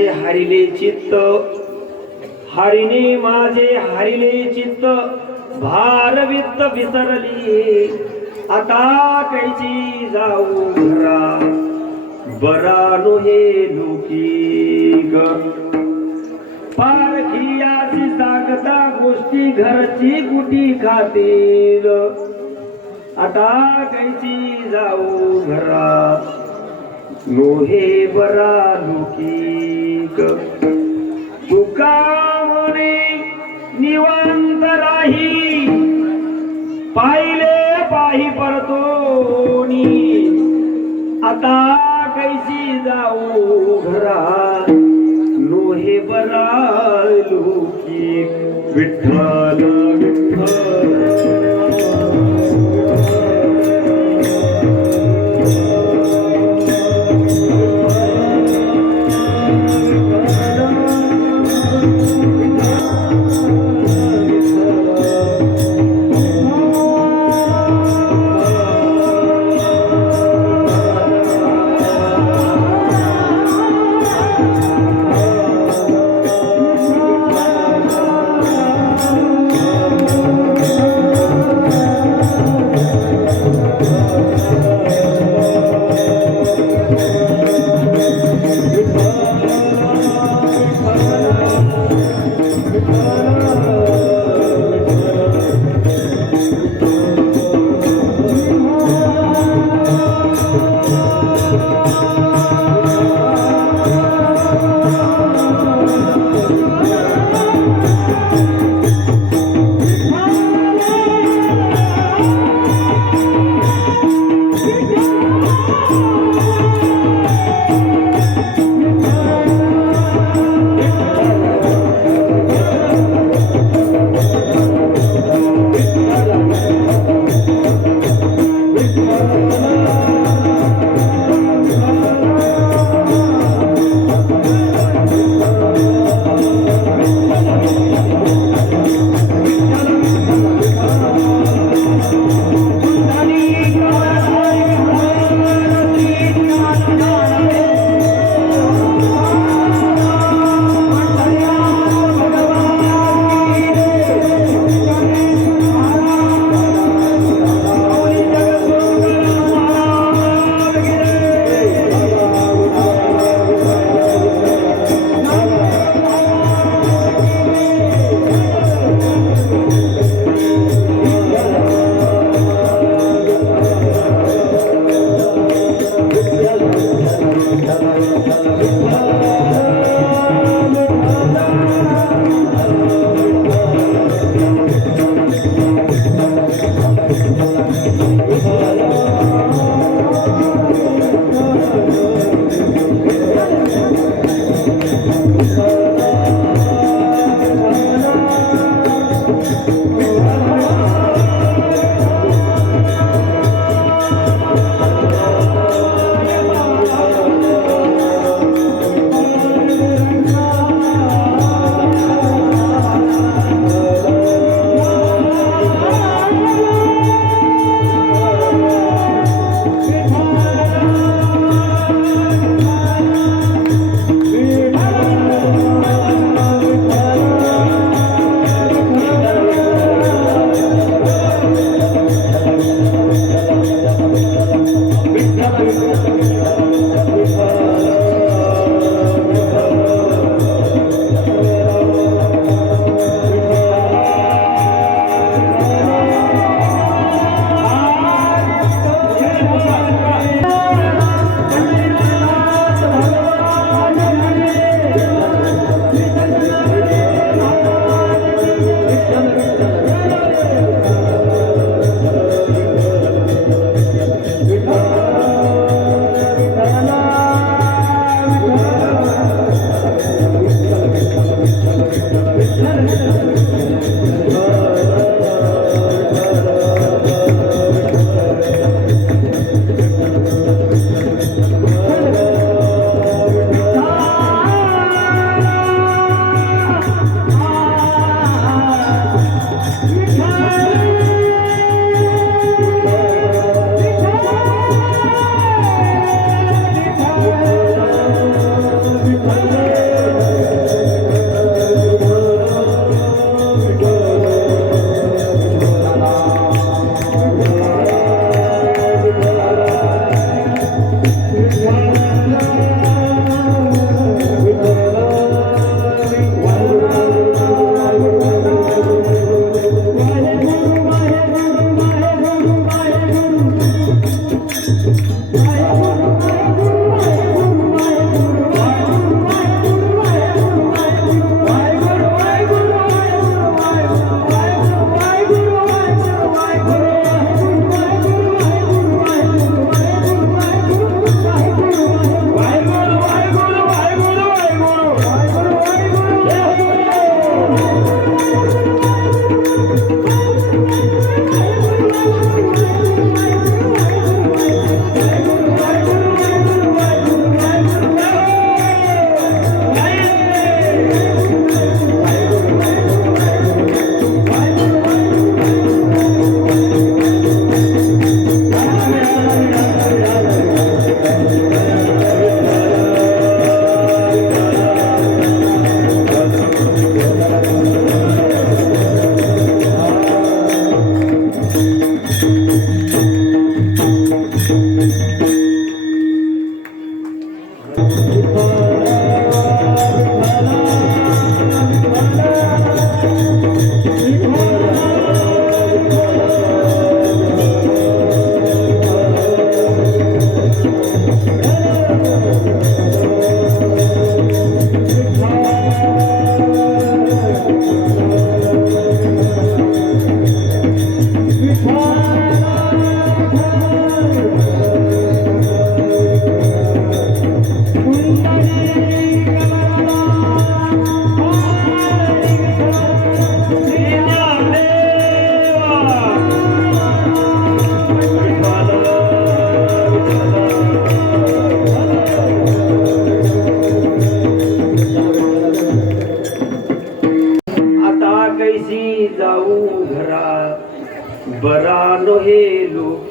माझे हरिले चित्त, हरिने माझे हरिले चित्त, भारवित्त विसरली, आता कैची जाऊ घरा, बरा नोहे लोकी ग. पारखियाची सांगता गोष्टी घरची गुटी खातील, आता कैची जाऊ घरा, नोहे बरा लोकी ग. तुका म्हणे निवांत राही, पाहिले पाही परतोनी, आता कैसी जाऊ घरा, नोहे बरा लोकी. विठ्ठल विठ्ठल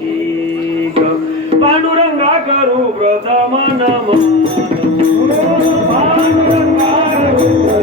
लौकिक पांडुरंगा करू प्रथम नमन पांडुरंगा करू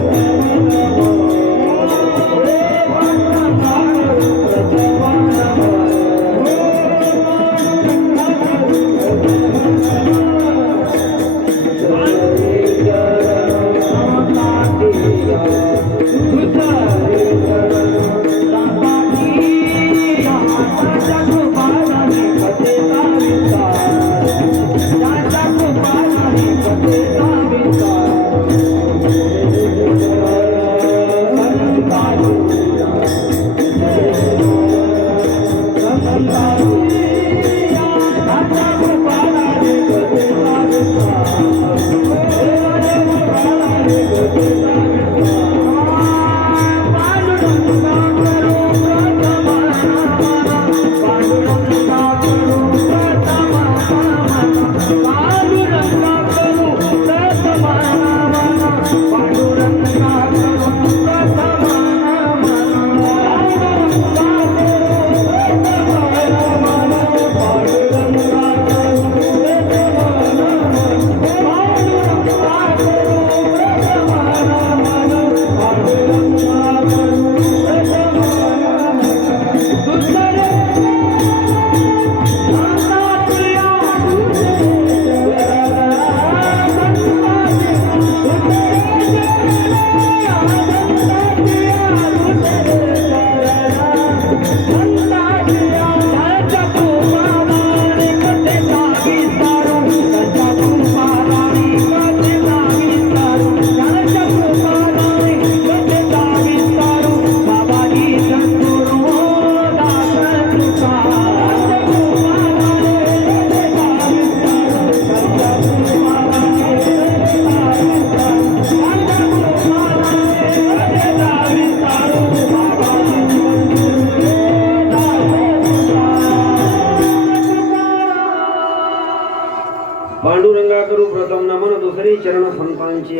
पांडुरंगा करू प्रथम नमन दुसरे चरण संतांची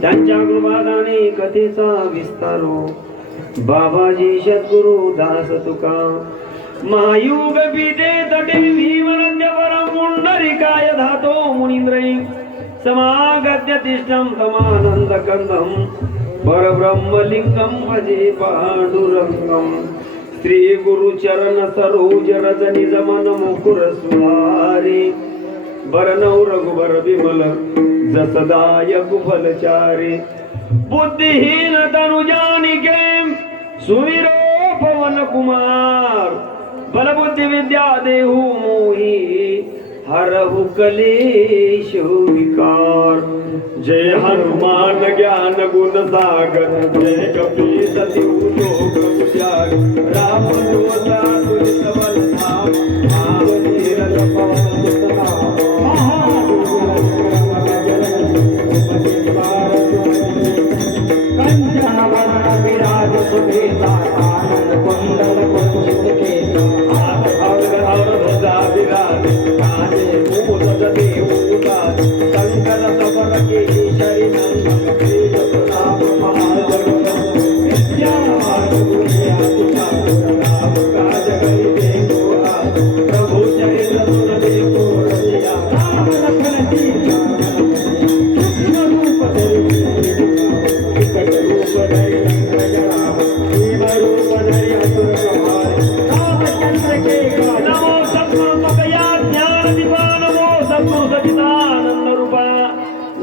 त्यांच्या कृपादाने कथेचा विस्तारो बाबाजी सद्गुरु दास तुका महायुग बीजे तटे भीमनंद्य परम पुंडरीकाय धातो मुनींद्रै समागत्य तिष्ठं तमानंद कंदम परब्रह्मलिंगम भजे पांडुरंगम श्री गुरु चरण सरोज रज निज मन मुकुर सुहारे बरनौ रघुबर विमल जसदायक फलचारे बुद्धिहीन तनु जानिके सुमिरो पवन कुमार बल बुद्धि विद्या देहु मोहि हरहु कलेश विकार जय हनुमान ज्ञान गुण सागर जय कपीस तिहु लोक उजागर राम दूत तुलित बल धाम महावीर पवन सुत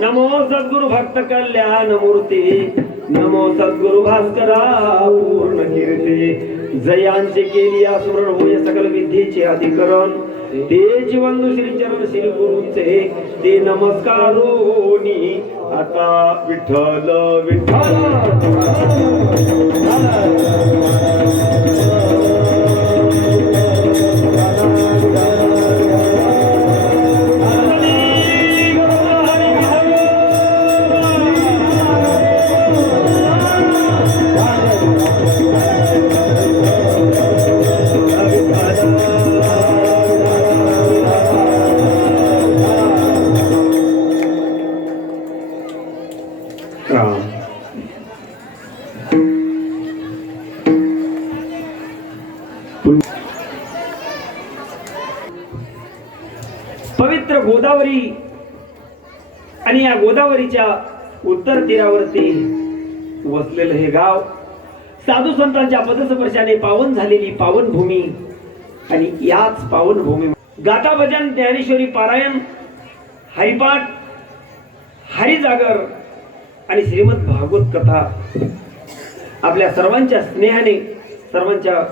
नमो सद्गुरु भक्त कल्याण मूर्ती नमो सद्गुरु भास्करा पूर्ण कीर्ती जयांचे केली स्मरण होय सकल विद्येचे अधिकरण ते जीवंदु श्री चरण श्री गुरुचे ते नमस्कारोनी आता विठ्ठल विठ्ठल पवित्र गोदावरी आणि या गोदावरीच्या उत्तर तीरावरती वसलेलं हे गाव साधू संतांच्या पदस्पर्शाने पावन झालेली पावन भूमी आणि याच पावन भूमी गाथा भजन ज्ञानेश्वरी पारायण हरिपाठ हरिजागर आणि श्रीमद भागवत कथा आपल्या सर्वांच्या स्नेहाने सर्वांच्या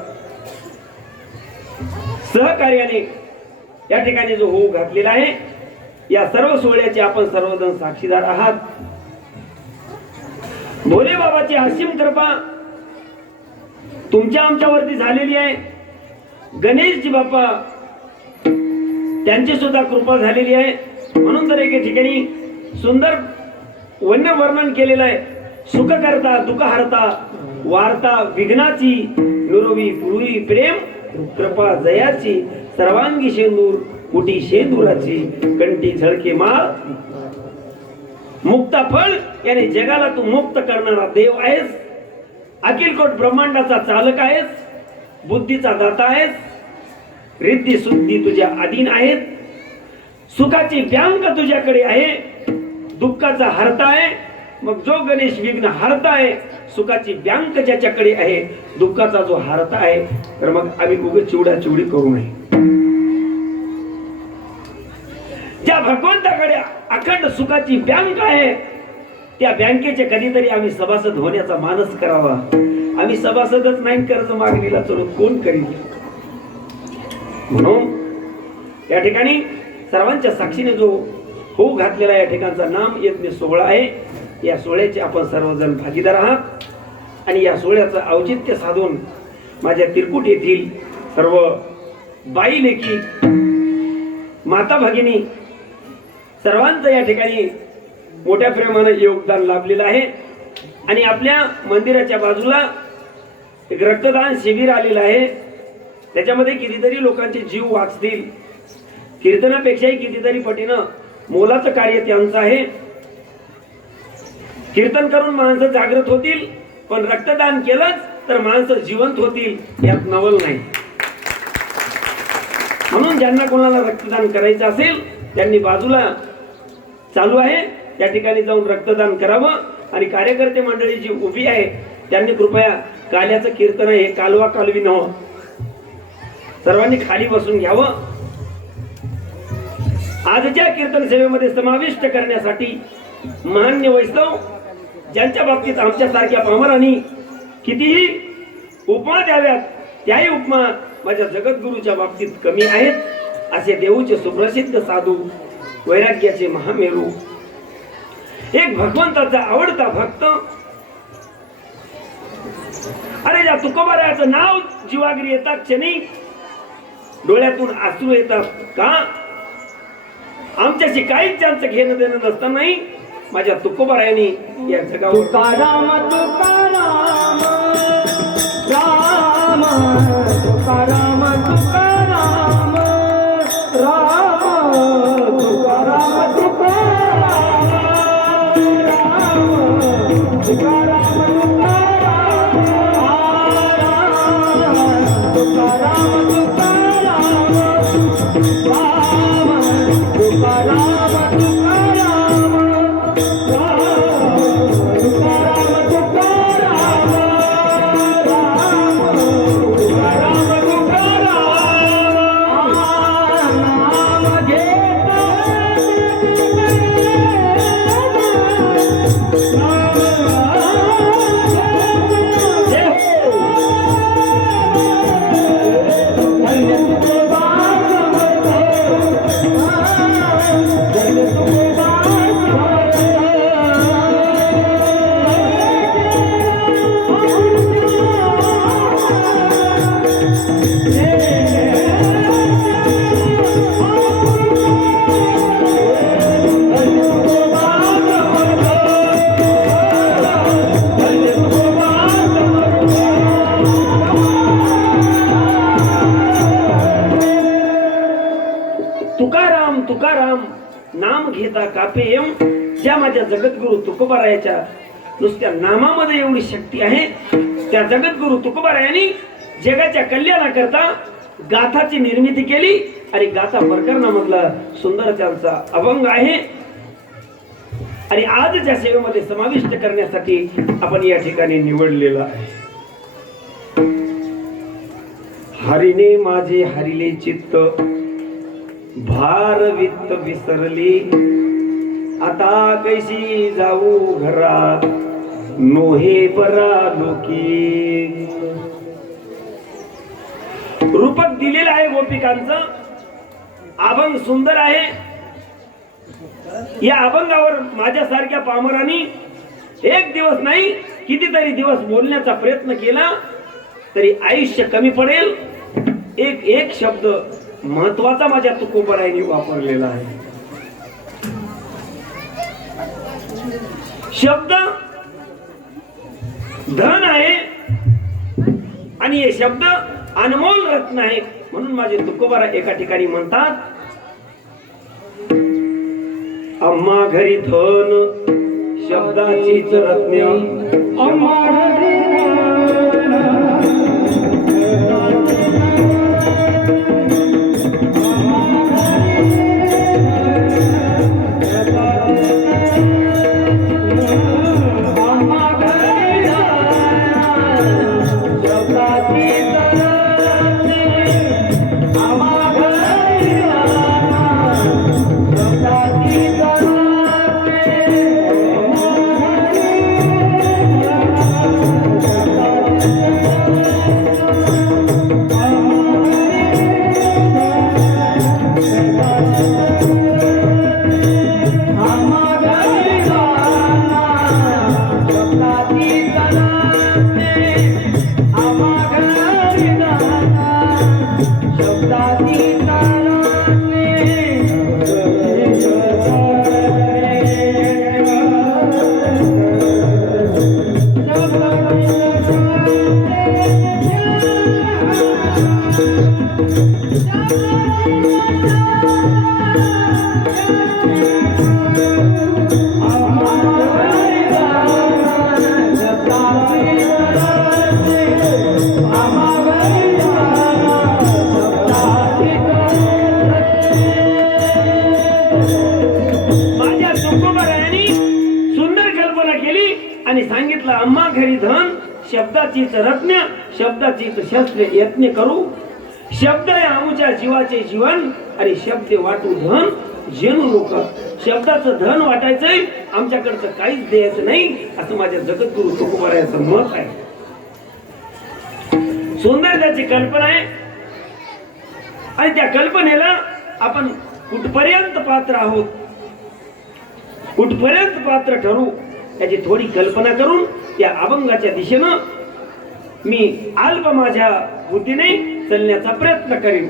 सहकार्याने या ठिकाणी जो होऊ घातलेला आहे या सर्व सोहळ्याचे आपण सर्वजण साक्षीदार आहात। भोले बाबाची असीम कृपा तुमच्या आमच्यावरती झालेली आहे। गणेशजी बाप्पा त्यांची सुद्धा कृपा झालेली आहे। म्हणून तर एके ठिकाणी सुंदर वन्य वर्णन केलेलं आहे। सुख करता दुःख हरता वार्ता विघ्नाची नुरवी पुळी प्रेम कृपा जयाची सर्वांगी शेंदूर कुटी शेंदुराची कंठी झळके माळ मुक्ता फळ याने जगाला तू मुक्त करणारा देव आहेस। अखिलकोट ब्रह्मांडाचा चालक आहेस। बुद्धीचा दाता आहेस। रिद्धी सुद्धी तुझ्या अधीन आहेत। सुखाची बँक तुझ्याकडे आहे। दुःखाचा हरता आहे। मग जो गणेश विघ्न हरता आहे सुखाची बँक ज्याच्याकडे आहे दुःखाचा जो हरता आहे तर मग आम्ही उगाच चिवडा-चिवडी करू नये। ज्या भगवंताकडे अखंड सुखाची बँक आहे त्या बँकेचे कधीतरी आम्ही सभासद होण्याचा मानस करावा। आम्ही सभासदच नाही कर्ज मागणीला चढून कोण करील। म्हणून या ठिकाणी सर्वांच्या साक्षीने जो होऊ घातलेला या ठिकाणचा नाम यज्ञ सोहळा आहे। या सोहळ्याचे आपण सर्वजण भागीदार आहात आणि या सोहळ्याचं औचित्य साधून माझ्या तिरकुट येथील सर्व बाई लेकी माता भगिनी सर्वांचं या ठिकाणी मोठ्या प्रेमाने योगदान लाभलेलं आहे। आणि आपल्या मंदिराच्या बाजूला एक रक्तदान शिबिर आलेलं आहे। त्याच्यामध्ये कितीतरी लोकांचे जीव वाचतील। कीर्तनापेक्षाही कितीतरी पटीनं मोलाचं कार्य त्यांचं आहे। कीर्तन करून माणसं जागृत होतील पण रक्तदान केलंच तर माणसं जिवंत होतील यात नवल नाही। म्हणून ज्यांना कोणाला रक्तदान करायचं असेल त्यांनी बाजूला चालू आहे त्या ठिकाणी जाऊन रक्तदान करावं। आणि कार्यकर्ते मंडळी जी उभी आहे त्यांनी कृपया काल्याचं कीर्तन हे कालवा कालवी नव्ह सर्वांनी खाली बसून घ्यावं। आजच्या कीर्तन सेवेमध्ये समाविष्ट करण्यासाठी मान्य वैष्णव ज्यांच्या बाबतीत आमच्यासारख्या पामरांनी कितीही उपमा द्याव्यात त्याही उपमा माझ्या जगद्गुरूच्या बाबतीत कमी आहेत असे देऊचे सुप्रसिद्ध साधू वैराग्याचे महामेरू एक भगवंताचा आवडता भक्त। अरे या तुकोबारायाचं नाव जीवाग्री येतात क्षणी डोळ्यातून अश्रू येतात का। आमच्याशी काहीच त्यांचं घेणं देणं नसतं नाही माझ्या तुकोबारायाने या जगावर तुकाराम तुकाराम राम तुकाराम तुकाराम राम तुकाराम तुकाराम राम तुकाराम तुकाराम तुकाराम कापेयम ज्या माझ्या जगद्गुरु तुकोबारायाच्या नुसत्या नामामध्ये एवढी शक्ती आहे। त्या जगद्गुरु तुकोबारायांनी जगाच्या कल्याणाकरता गाथाची निर्मिती केली आणि गाथा प्रकरणामधला सुंदर त्यांचा अभंग आहे आणि आजच्या सेवेमध्ये समाविष्ट करण्यासाठी आपण या ठिकाणी निवडलेला आहे. हरिने माझे हरिले चित्त भार वित्त विसरली आता कैसी जाऊ घरा नोहे परा लोकी. रूपक दिलेलं आहे गोपिकांचं. अभंग सुंदर आहे. या अभंगावर माझ्यासारख्या पामरांनी एक दिवस नाही कितीतरी दिवस बोलण्याचा प्रयत्न केला तरी आयुष्य कमी पडेल. एक एक शब्द महत्वाचा माझ्या तुकोबरायांनी वापरलेला आहे. शब्द धन आहे आणि हे शब्द अनमोल रत्न आहे. म्हणून माझे तुकोबारा एका ठिकाणी म्हणतात, अम्मा घरी धन शब्दाचीच रत्न. आणि सांगितलं, अम्मा घरी धन शब्दाचीच रत्न शब्दाचीच शस्त्र यत्न करू. शब्द आहे आमच्या जीवाचे जीवन आणि शब्द वाटू धन जेनू लोक. शब्दाचं धन वाटायचंय, आमच्याकडचं काहीच द्यायचं नाही असं माझ्या जगद्गुरु तुकोबारायांचं मत आहे. सुंदर त्याची कल्पना आहे आणि त्या कल्पनेला आपण कुठपर्यंत पात्र आहोत, कुठपर्यंत पात्र ठरू याची थोडी कल्पना करून या अभंगाच्या दिशेनं मी अल्प माझ्या बुद्धीने चालण्याचा प्रयत्न करीन.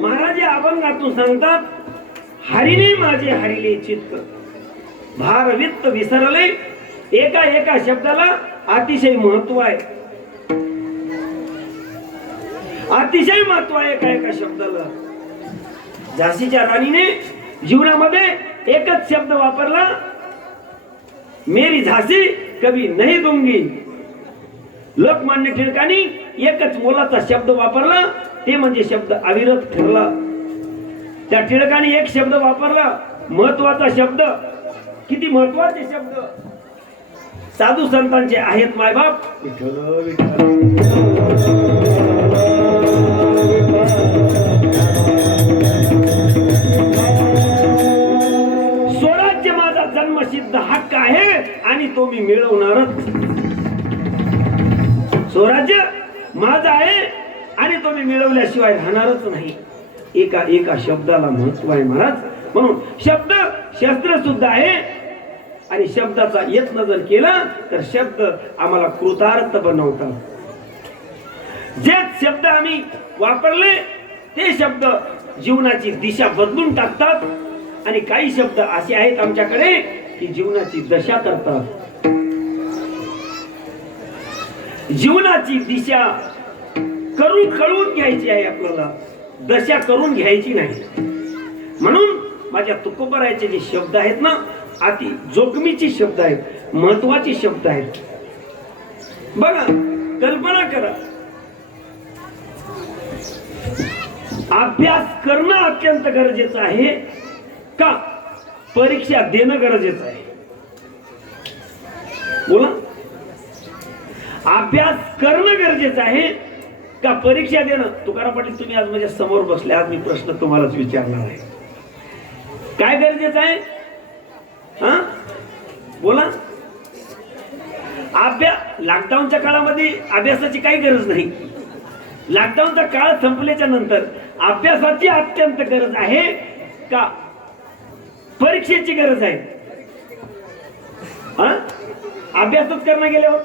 महाराज या अभंगातून सांगतात, हरिने माझे हरिले चित्त भार वित्त विसरले. एका एका शब्दाला अतिशय महत्व आहे, अतिशय महत्व आहे एका एका शब्दाला. झाशीच्या राणीने जीवनामध्ये एकच शब्द वापरला, मेरी झाशी कभी नहीं दूंगी. लोकमान्य टिळकांनी एकच मोलाचा शब्द वापरला, ते म्हणजे शब्द अविरत ठरला. त्या टिळकांनी एक शब्द वापरला, महत्वाचा शब्द. किती महत्वाचे शब्द साधू संतांचे आहेत मायबाप. विठ्ठल विठ्ठल स्वराज्य माझा जन्मसिद्ध हक्क आहे आणि तो मी मिळवणारच. स्वराज्य माझा आहे आणि तो मी मिळवल्याशिवाय राहणारच नाही. एका एका शब्दाला महत्व आहे महाराज. म्हणून शब्द शस्त्र सुद्धा आहे आणि शब्दाचा यत्न जर केला तर शब्द आम्हाला कृतार्थ बनवतात. जे शब्द आम्ही वापरले ते शब्द जीवनाची दिशा बदलून टाकतात आणि काही शब्द असे आहेत आमच्याकडे की जीवनाची दशा करतात. जीवनाची दिशा कळून घ्यायची आहे आपल्याला, दशा करून घ्यायची नाही. म्हणून माझ्या तुकोबरायचे जे शब्द आहेत ना, अति जोखमीचे शब्द आहेत, महत्वाचे शब्द आहेत. बघा, कल्पना करा, अभ्यास करणं अत्यंत गरजेचं आहे का परीक्षा देणं गरजेचं आहे? बोला. अभ्यास करणं गरजेचं आहे का परीक्षा देणं? तुकाराम पाटील, तुम्ही आज माझ्या समोर बसले, आज मी प्रश्न तुम्हालाच विचारणार आहे. काय गरजेचं आहे? हा, बोला. लॉकडाऊनच्या काळामध्ये अभ्यासाची काही गरज नाही. लॉकडाऊनचा काळ संपल्याच्या नंतर अभ्यासाची अत्यंत गरज आहे का परीक्षेची गरज आहे? हा, अभ्यासच करणं गेल्यावर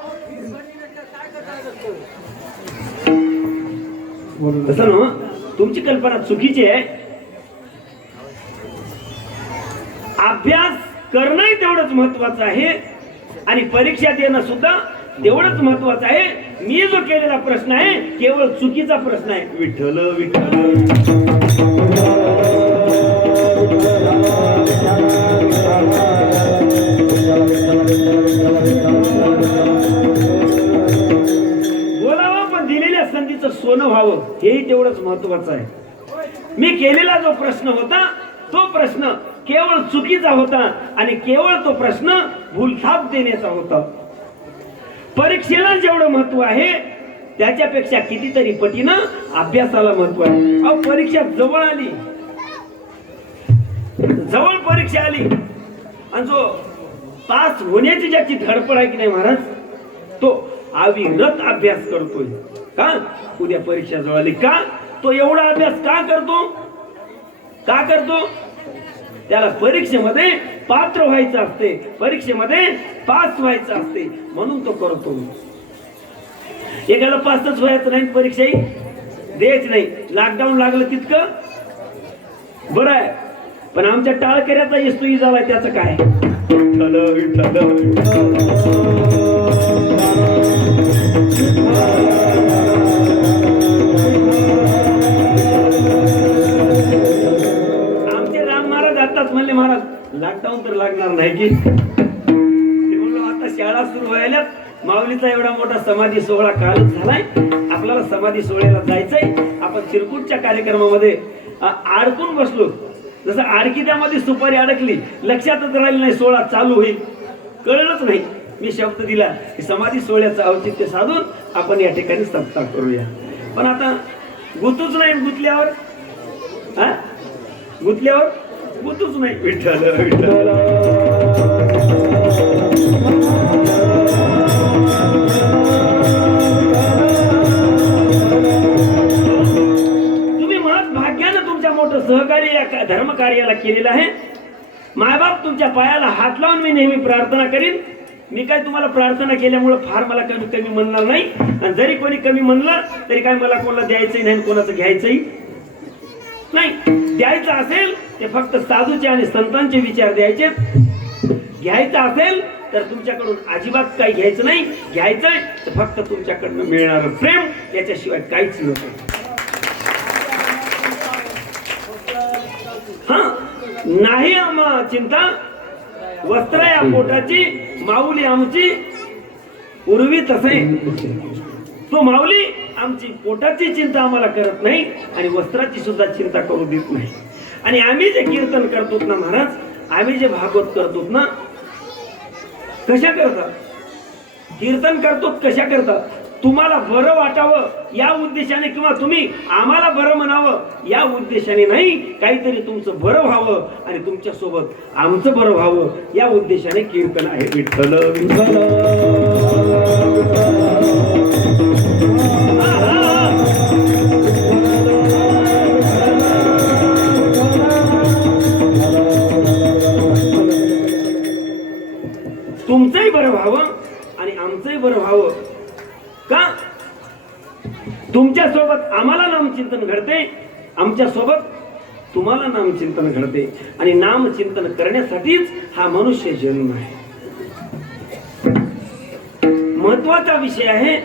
तसं ना, तुमची कल्पना चुकीची आहे. अभ्यास करणंही तेवढंच महत्वाचं आहे आणि परीक्षा देणं सुद्धा तेवढंच महत्वाचं आहे. मी जो केलेला प्रश्न आहे केवळ चुकीचा प्रश्न आहे. विठ्ठल विठ्ठल. बोलावं पण दिलेल्या संधीचं सोनं व्हावं, हेही तेवढंच महत्वाचं आहे. मी केलेला जो प्रश्न होता तो प्रश्न केवळ चुकीचा होता आणि केवळ तो प्रश्न भूलथाप देण्याचा होता. परीक्षेला जेवढं महत्व आहे त्याच्यापेक्षा कितीतरी पटीनं अभ्यासाला महत्व आहे. अहो, परीक्षा जवळ आली, जवळ परीक्षा आली आणि जो पास होण्याची ज्याची धडपड आहे की नाही महाराज, तो अविरत अभ्यास करतोय. का? उद्या परीक्षा जवळ आली. का तो एवढा अभ्यास का करतो? का करतो? त्याला परीक्षेमध्ये पात्र व्हायचं असते, परीक्षेमध्ये पास व्हायचं असते, म्हणून तो करतो. एकाला पासच व्हायचं नाही, परीक्षाही द्यायची नाही. लॉकडाऊन लागलं तितकं बरं आहे, पण आमच्या टाळकऱ्याचा यस्तुही झालाय, त्याचं काय? म्हणले महाराज लॉकडाऊन तर लागणार नाही की. आता शाळा सुरू व्हायला, माऊलीचा एवढा मोठा समाधी सोहळा कालच झालाय, आपल्याला समाधी सोहळ्याला जायचंय. आपण चिरकुटच्या कार्यक्रमामध्ये अडकून बसलो, जसं आडकी त्यामध्ये सुपारी अडकली, लक्षातच राहिलं नाही, सोहळा चालू होईल कळलंच नाही. मी शब्द दिला की समाधी सोहळ्याचं औचित्य साधून आपण या ठिकाणी सत्कार करूया. पण आता गुतूच नाही, गुतल्यावर गुतूच नाही. विठ्ठल विठ्ठल. तुम्ही महत् भाग्यानं तुमच्या मोठं सहकार्य या धर्म कार्याला केलेलं आहे. मायबाप तुमच्या पायाला हात लावून मी नेहमी प्रार्थना करीन. मी काय तुम्हाला प्रार्थना केल्यामुळे फार मला कमी म्हणणार नाही, आणि जरी कोणी कमी म्हणलं तरी काय मला कोणाला द्यायचंही नाही, कोणाचं घ्यायचंही नाही. द्यायचं असेल ते फक्त साधूचे आणि संतांचे विचार द्यायचे. घ्यायचं असेल तर तुमच्याकडून अजिबात काही घ्यायचं नाही. घ्यायचंय तर फक्त तुमच्याकडनं मिळणारं प्रेम, याच्याशिवाय काहीच नको. हा, नाही आम्हा चिंता वस्त्र या पोटाची, माऊली आमची पूर्वी तसे. तो माऊली आमची पोटाची चिंता आम्हाला करत नाही आणि वस्त्राची सुद्धा चिंता करू देत नाही. आणि आम्ही जे कीर्तन करतो ना महाराज, आम्ही जे भागवत करतो ना, कशा करतात कीर्तन करतो? कशा करतात? तुम्हाला बरं वाटावं या उद्देशाने, किंवा तुम्ही आम्हाला बरं म्हणावं या उद्देशाने नाही, काहीतरी तुमचं बरं व्हावं आणि तुमच्या सोबत आमचं बरं व्हावं या उद्देशाने कीर्तन आहे. विठ्ठल विठ्ठल. तुमचंही बरं व्हावं आणि आमचंही बरं व्हावं. का? तुमच्या सोबत आम्हाला नामचिंतन घडते, आमच्या सोबत तुम्हाला नामचिंतन घडते, आणि नामचिंतन करण्यासाठीच हा मनुष्य जन्म आहे. महत्वाचा विषय आहे.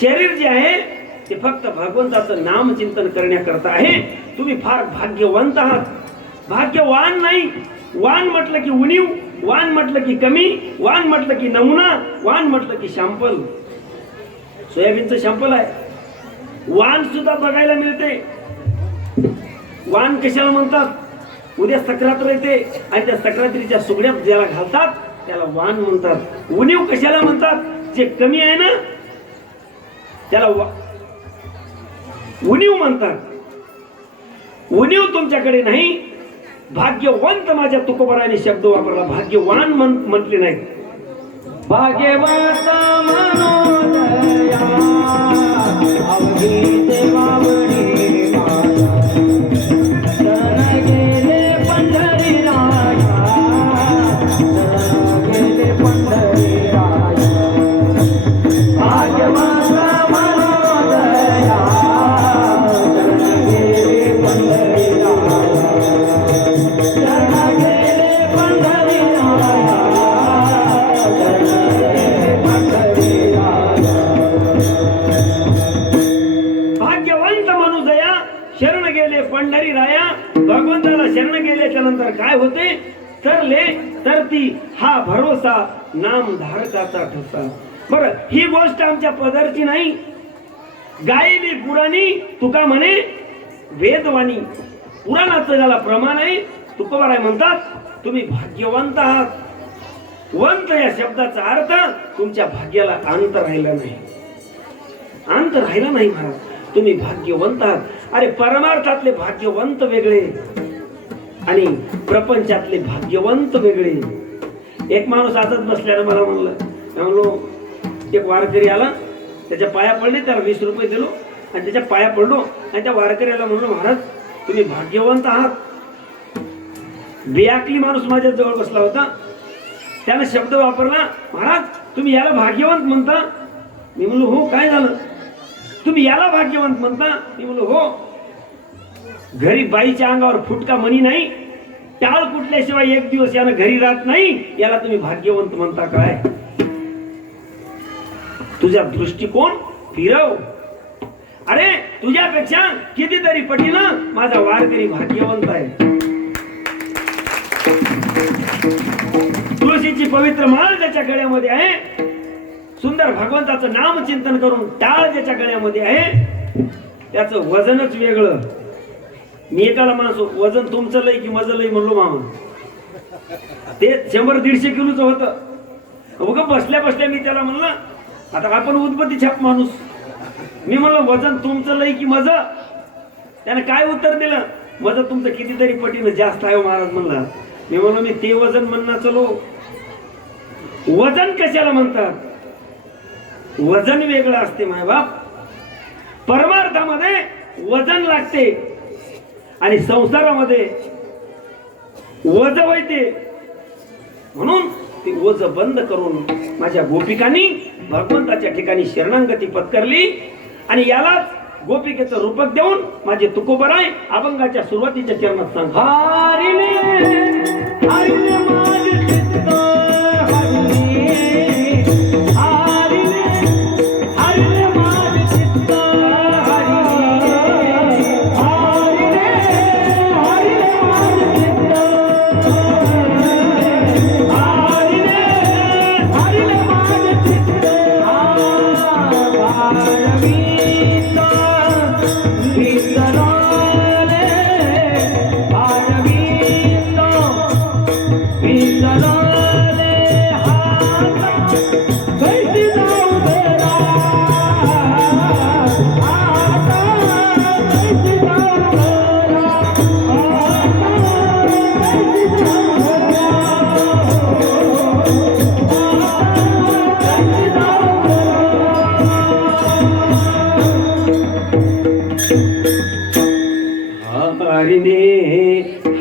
शरीर जे आहे ते फक्त भगवंताचं नामचिंतन करण्याकरता आहे. तुम्ही फार भाग्यवंत आहात. भाग्यवान नाही. वान म्हटलं की उणीव, वान म्हटलं की कमी, वान म्हटलं की नमुना, वान म्हटलं की शॅम्पल. सोयाबीनचं शॅम्पल आहे. वान सुद्धा बघायला मिळते. वान कशाला म्हणतात? उद्या सक्रात येते आणि त्या सक्रातीच्या सुगड्यात ज्याला घालतात त्याला वान म्हणतात. उणीव कशाला म्हणतात? जे कमी आहे ना त्याला उणीव म्हणतात. उणीव तुमच्याकडे नाही. भाग्यवंत माझ्या तुकोबराने शब्द वापरला, भाग्यवान म्हटले नाही. भाग्यवंत मनोदया अवघी देवावरी माया शरण गेले पंढरी राया शरण गेले पंढरी राया भाग्यवंत मनोदया शरण गेले पंढरी राया शरण गेले पंढरी राया भाग्यवंत मनुजया शरण गेले पंढरी राया. भगवंताला शरण गेल्याच्या नंतर काय होते? तरले तरती हा भरोसा नाम धारकाचा ठसा. बरं, ही गोष्ट आमच्या पदरची नाही. गायली पुराणी तुका म्हणे वेदवाणी. पुराणाचं ज्याला प्रमाण आहे तुकोबाराय म्हणतात तुम्ही भाग्यवंत आहात. वंत या शब्दाचा अर्थ तुमच्या भाग्याला अंत राहिला नाही. अंत राहिला नाही महाराज. तुम्ही भाग्यवंत आहात. अरे परमार्थातले भाग्यवंत वेगळे आणि प्रपंचातले भाग्यवंत वेगळे. एक माणूस आताच बसल्यानं मला म्हणलो एक वारकरी आला, त्याच्या पाया पडले, त्याला 20 रुपये दिलो आणि त्याच्या पाया पडलो आणि त्या वारकऱ्याला म्हणलो महाराज तुम्ही भाग्यवंत आहात. बेअक्कली माणूस माझ्या जवळ बसला होता. त्यानं शब्द वापरला, महाराज तुम्ही याला भाग्यवंत म्हणता. मी म्हणलो हो, काय झालं? तुम्ही याला भाग्यवंत म्हणता? मी म्हणलो हो. घरी बाईच्या अंगावर फुटका मणी नाही, टाळ कुठल्याशिवाय एक दिवस यानं घरी राहत नाही, याला तुम्ही भाग्यवंत म्हणता काय? तुझा दृष्टिकोन फिरव. अरे तुझ्यापेक्षा कितीतरी पटीनं माझा वारकरी भाग्यवंत आहे. तुळशीची पवित्र माळ ज्याच्या गळ्यामध्ये आहे, सुंदर भगवंताचं नाम चिंतन करून टाळ ज्याच्या गळ्यामध्ये आहे, त्याचं वजनच वेगळं. मी एकाला माणसो वजन तुमचं लय की माझं लय म्हणलो मामा. ते 100-150 किलोचं होतं. उगा बसल्या बसल्या मी त्याला म्हणलं, आता आपण उद्बत्ती छाप माणूस, मी म्हणलं वजन तुमचं लय की माझं? त्यानं काय उत्तर दिलं? वजन तुमचं कितीतरी पटीनं जास्त आहे महाराज म्हणला. मी म्हणलो मी ते वजन म्हणणार चलो. वजन कशाला म्हणतात? वजन वेगळं असते माय बाप. परमार्थामध्ये वजन लागते आणि संसारामध्ये वज होते. म्हणून ते वज बंद करून माझ्या गोपिकांनी भगवंताच्या ठिकाणी शरणागती पत्करली आणि यालाच गोपिकेचं रूपक देऊन माझे तुकोबराय अभंगाच्या सुरुवातीच्या चरणात सांग. हरिले हरिले माझे चित्त हरिले हरिले माझे चित्त हरिले हरिले माझे चित्त हरिले हरिले माझे चित्त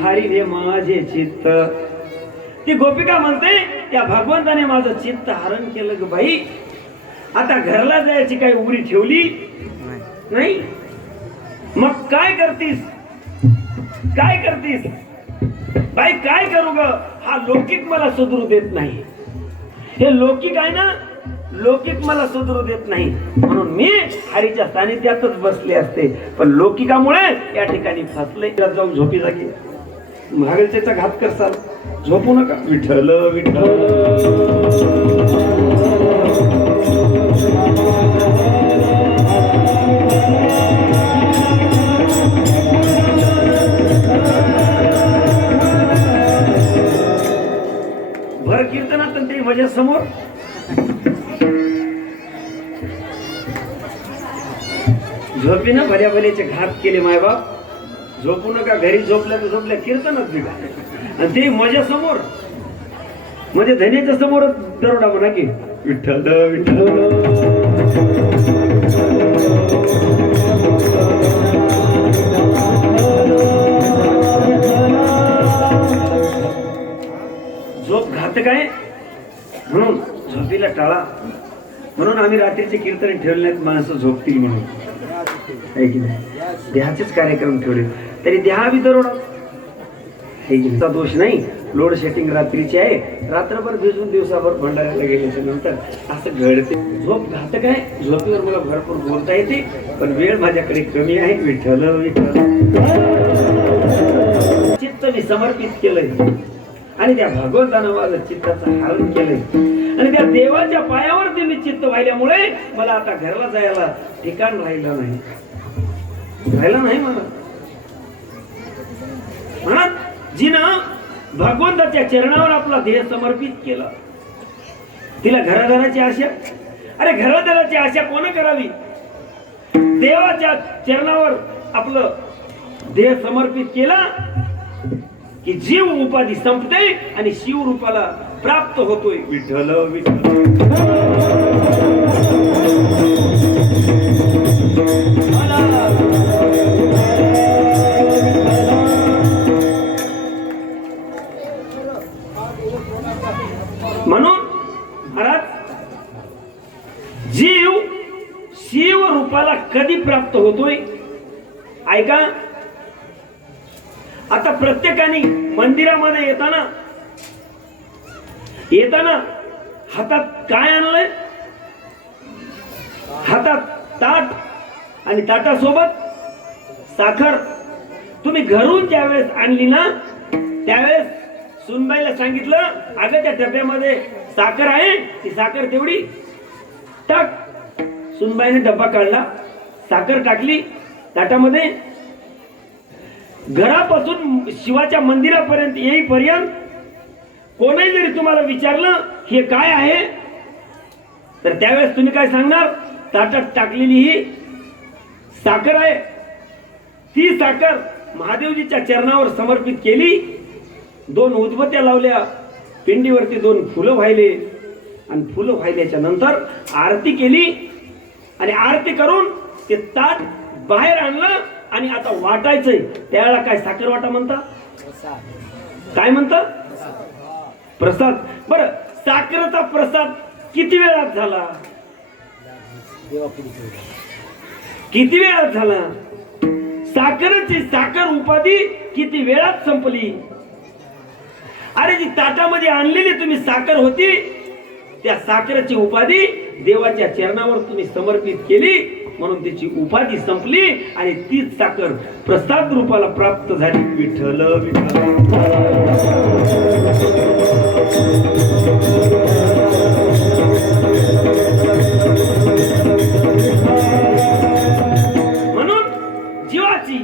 हरिले माझे चित्त. ती गोपिका म्हणते त्या भगवंताने माझं चित्त हरण केलं ग बाई. आता घरला जायची काही उरी ठेवली नाही. मग काय करतीस? काय करतीस बाई? काय करू ग? हा लौकिक मला सुधरू देत नाही. हे लौकिक आहे ना, लौकिक मला सुधरू देत नाही, म्हणून मी हरीच्या सानिध्यातच बसले असते, पण लौकिकामुळे या ठिकाणी फसले. जाऊन झोपी जागी महागलतेचा घात करसाल, झोपू नका. विठ्ठल विठ्ठल भर कीर्तनात ते माझ्या समोर झोपीनं भल्या भल्याचे घात केले. मायबाप झोपू नका, घरी झोपल्या तर झोपल्या, कीर्तनात बिघा, आणि ते माझ्या समोर, म्हणजे धनेच्या समोरच दरोडा म्हणा की विठ्ठल विठ्ठल. झोप घातक आहे, म्हणून झोपीला टाळा. म्हणून आम्ही रात्रीचे कीर्तन ठेवले नाहीत, माणसं झोपतील म्हणून, आहे की नाही. देहाचेच कार्यक्रम ठेवले तरी देहावी दरोडा, आहे की नाही. दोष नाही, लोड सेटिंग रात्रीची आहे, रात्रभर भिजून दिवसाभर भंडाऱ्याला गेल्याच्या नंतर असं घडते. झोप घातक आहे, झोपीवर मला भरपूर बोलता येते, पण वेळ माझ्याकडे कमी आहे. विठ्ठल विठ्ठल चित्त मी समर्पित केलंय, आणि त्या भगवंतानं माझं चित्ताचं हरण केलंय, आणि त्या देवाच्या पायावरती मी चित्त वाहिल्यामुळे मला आता घरला जायला ठिकाण राहिलं नाही, मला. म्हणत जिनं भगवंताच्या चरणावर आपला देह समर्पित केला, तिला घरादाराची आशा, अरे घरादाराची आशा कोण करावी? देवाच्या चरणावर आपलं देह समर्पित केला की जीव उपाधी संपते आणि शिव रूपाला प्राप्त होतोय. विठ्ठल विठ्ठल म्हणून महाराज जीव शिव रूपाला कधी प्राप्त होतोय? ऐका, आता प्रत्येकाने मंदिरामध्ये येताना हातात काय आणलंय? हातात ताट, आणि ताटासोबत साखर. तुम्ही घरून ज्यावेळेस आणली ना, त्यावेळेस सुनबाईला सांगितलं, अगं त्या डब्यामध्ये साखर आहे, ती साखर तेवढी टाक. सुनबाईने डब्बा काढला, साखर टाकली ताटामध्ये. घरापासून शिवाच्या मंदिरापर्यंत येईपर्यंत कोणी जरी तुम्हाला विचारलं हे काय आहे, तर त्यावेळेस तुम्ही काय सांगणार? ताटात टाकलेली ही साखर आहे. ती साखर महादेवजीच्या चरणावर समर्पित केली, 2 उदबत्त्या लावल्या, पिंडीवरती 2 फुलं वाहिले, आणि फुलं वाहिल्याच्या नंतर आरती केली, आणि आरती करून ते ताट बाहेर आणलं, आणि आता वाटायचंय. त्याला काय साखर वाटा म्हणता? काय म्हणता? प्रसाद. बरं, साखरेचा प्रसाद किती वेळात झाला? किती वेळात झाला? साखरेची साखर उपाधी किती वेळात संपली? अरे जी ताटामध्ये आणलेली तुम्ही साखर होती, त्या साखरेची उपाधी देवाच्या चरणावर तुम्ही समर्पित केली, म्हणून त्याची उपाधी संपली, आणि तीच साखर प्रसाद रूपाला प्राप्त झाली. विठ्ठल विठ्ठल म्हणून जीवाची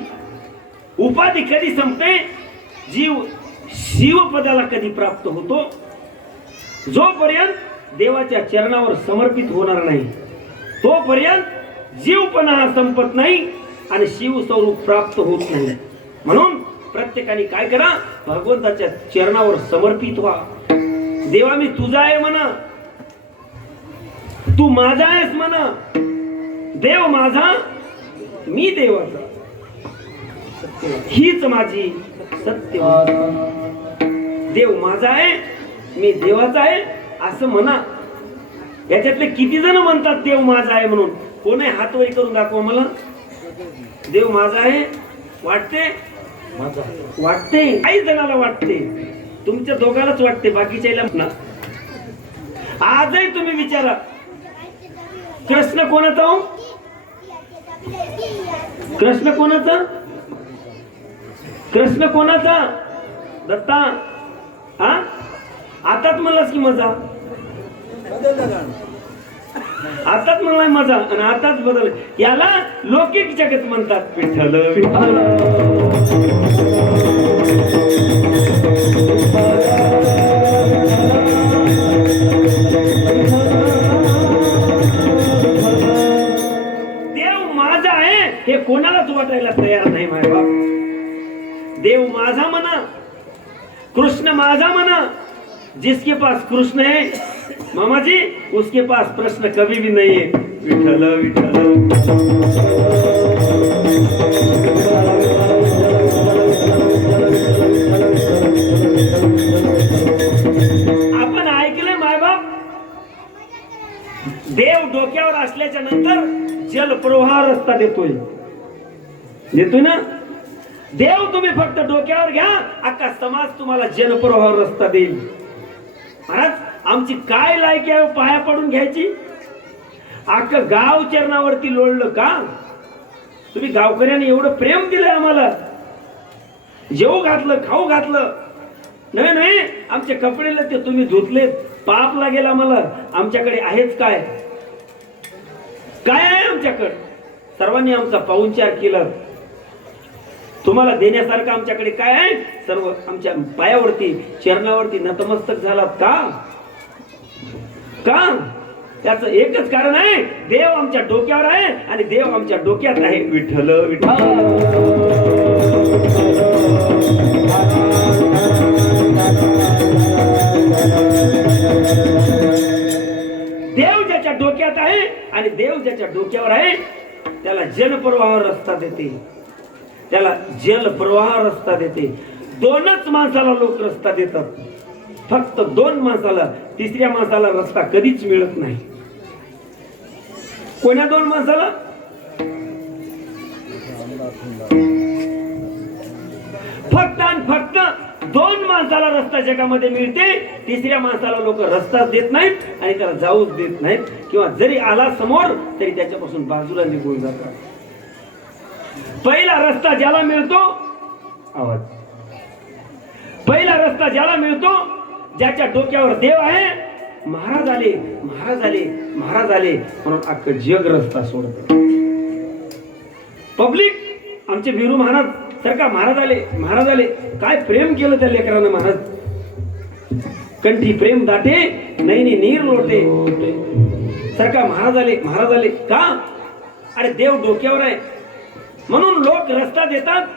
उपाधी कधी संपते? जीव शिवपदाला कधी प्राप्त होतो? जोपर्यंत देवाच्या चरणावर समर्पित होणार नाही, तोपर्यंत जीवपणा हा संपत नाही आणि शिव स्वरूप प्राप्त होत नाही. म्हणून प्रत्येकाने काय करा? भगवंताच्या चरणावर समर्पित व्हा. देवा मी तुझा आहे म्हणा, तू माझा आहेस म्हणा. देव माझा, मी देवाचा, हीच माझी सत्य. देव माझा आहे, मी देवाचा आहे असं म्हणा. याच्यातले किती जण म्हणतात देव माझा आहे म्हणून? कोण आहे? हात वरी करून दाखवा मला. देव माझा आहे वाटते? वाटते, काही जणाला वाटते, तुमच्या दोघांनाच वाटते, बाकीच्या ना. आजही तुम्ही विचारा, कृष्ण कोणाचा हो? कृष्ण कोणाचा? कृष्ण कोणाचा? दत्ता. हा आताच म्हणलास की मजा, आताच म्हणलाय मजा आणि आताच बदल. याला लौकिक जगत म्हणतात. विठ्ठल विठ्ठल. देव माझा आहे हे कोणालाच वाटायला तयार नाही माझ्या बाप. देव माझा म्हणा, कृष्ण माझा म्हणा. जिसके पास कृष्ण है मामा जी, उसके पास प्रश्न कभी भी नहीं है. विठ्ठल विठ्ठल. आपण ऐकलंय मायबाप, देव डोक्यावर असल्याच्या नंतर जलप्रवाह रस्ता देतोय. देतोय ना देव. तुम्ही फक्त डोक्यावर घ्या, अख्खा समाज तुम्हाला जलप्रवाह रस्ता देईल. महाराज आमची काय लायकी आहे पाया पडून घ्यायची? अख्खं गाव चरणावरती लोळलं का? तुम्ही गावकऱ्यांनी एवढं प्रेम दिलंय आम्हाला, जेवू घातलं, खाऊ घातलं. नाही नाही आमचे कपडे ते तुम्ही धुतलेत, पाप लागेल आम्हाला. आमच्याकडे आहेच काय? काय आहे आमच्याकडे? सर्वांनी आमचा पाहुणचार केला. तुम्हाला देण्यासारखं आमच्याकडे काय आहे? सर्व आमच्या पायावरती चरणावरती नतमस्तक झालात का? का? त्याचं एकच कारण आहे, देव आमच्या डोक्यावर आहे आणि देव आमच्या डोक्यात आहे. विठ्ठल विठ्ठल. देव ज्याच्या डोक्यात आहे आणि देव ज्याच्या डोक्यावर आहे त्याला जलप्रवाह रस्ता देते. त्याला जलप्रवाह रस्ता देते. दोनच माणसाला लोक रस्ता देतात, फक्त दोन माणसाला. तिसऱ्या माणसाला रस्ता कधीच मिळत नाही. कोण्या दोन माणसाला? फक्त आणि फक्त दोन माणसाला रस्ता जगामध्ये मिळते. तिसऱ्या माणसाला लोक रस्ता देत नाहीत आणि त्याला जाऊच देत नाहीत, किंवा जरी आला समोर तरी त्याच्यापासून बाजूला निघून जातात. पहिला रस्ता ज्याला मिळतो, आवाज, पहिला रस्ता ज्याला मिळतो ज्याच्या डोक्यावर देव आहे. महाराज आले, महाराज आले, महाराज आले म्हणून अख्खं जग रस्ता सोडत. पब्लिक आमचे वीरू महाराज सारखा महाराज आले, महाराज आले. काय प्रेम केलं त्या लेकरानं महाराज. कंठी प्रेम दाटे नैनी नीर लोटे सारखा महाराज आले, महाराज आले. का? अरे देव डोक्यावर आहे म्हणून लोक रस्ता देतात.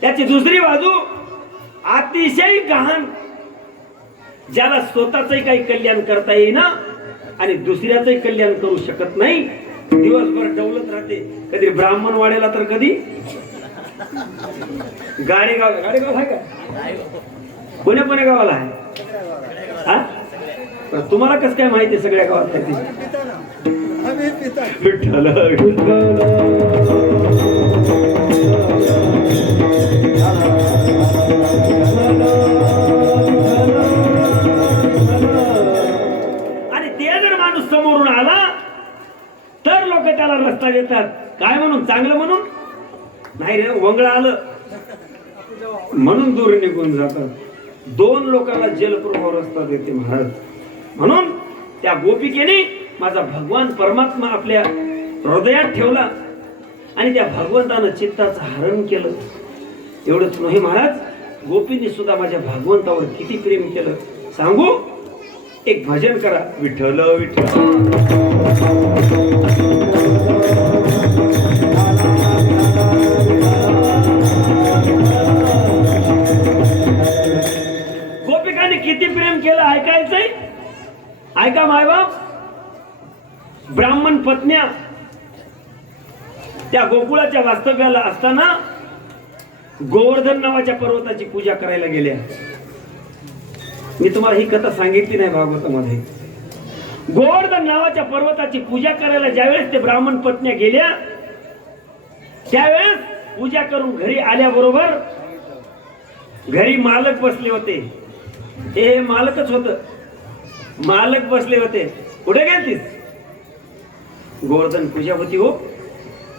त्याची दुसरी बाजू अतिशय गहाण, ज्याला स्वतःचंही काही कल्याण करता येईना आणि दुसऱ्याचंही कल्याण करू शकत नाही. दिवसभर डवलत राहते, कधी ब्राह्मण वाड्याला तर कधी गाडेगाव. गाडेगाव आहे का? कोण्या कोण्या गावाला आहे? हा तुम्हाला कसं काय माहिती सगळ्या गावात काय ते? विठ्ठल आणि ते जर माणूस समोरून आला तर लोक त्याला रस्ता देतात. काय म्हणून? चांगलं म्हणून नाही रे, वंगळ आलं म्हणून दूर निघून जातात. दोन लोकांना जलप्रवाह रस्ता देते महाराज. म्हणून त्या गोपिकेने माझा भगवान परमात्मा आपल्या हृदयात ठेवला आणि त्या भगवंतानं चित्ताचं हरण केलं. एवढंच नाही महाराज, गोपींनी सुद्धा माझ्या भगवंतावर किती प्रेम केलं सांगू. एक भजन करा. विठ्ठल विठ्ठल. गोपिकांनी किती प्रेम केलं ऐकायचंय? ऐका मायबाप. ब्राह्मण पत्न्या त्या गोकुळाच्या वास्तव्याला असताना गोवर्धन नावाच्या पर्वताची पूजा करायला गेल्या. मी तुम्हाला ही कथा सांगितली नाही भागवतामध्ये. गोवर्धन नावाच्या पर्वताची पूजा करायला ज्यावेळेस ते ब्राह्मण पत्न्या गेल्या त्यावेळेस पूजा करून घरी आल्याबरोबर घरी मालक बसले होते. हे मालकच होत. मालक बसले होते. कुठे गेलतीस? गोवर्धन पूजा होती हो.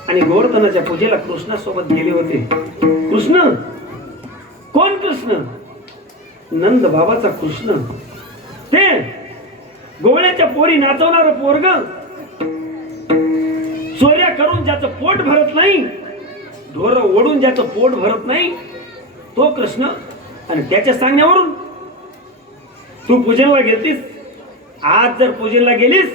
आणि गोवर्धनाच्या पूजेला कृष्णासोबत गेले होते. कृष्ण कोण? कृष्ण नंद बाबाचा कृष्ण. ते गोवळ्याच्या पोरी नाचवणार पोरग, चोऱ्या करून ज्याचं पोट भरत नाही, ढोर ओढून ज्याचं पोट भरत नाही, तो कृष्ण. आणि त्याच्या सांगण्यावरून तू पूजनला गेलीस. आज जर पूजनला गेलीस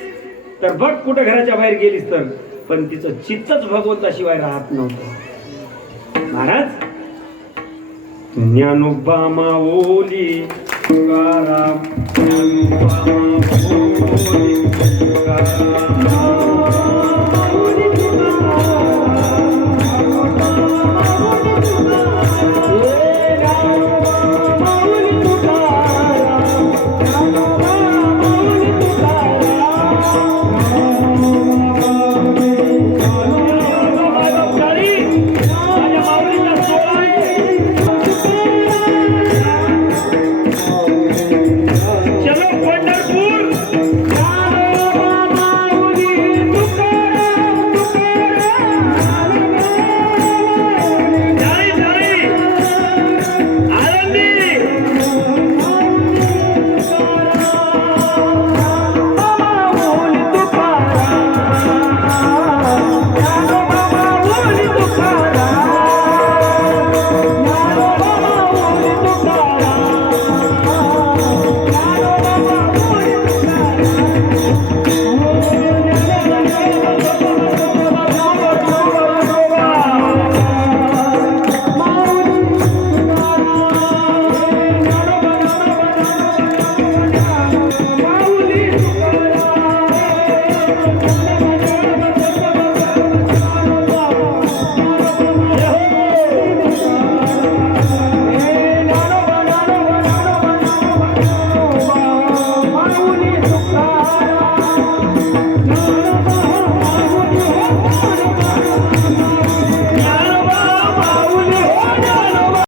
तर बघ कुठं घराच्या बाहेर गेलीस तर, पण तिचं चित्तच भगवंताशिवाय राहत नव्हतं. महाराज ज्ञानोबा माऊली तुकाराम, ज्ञानोबा माऊली तुकाराम.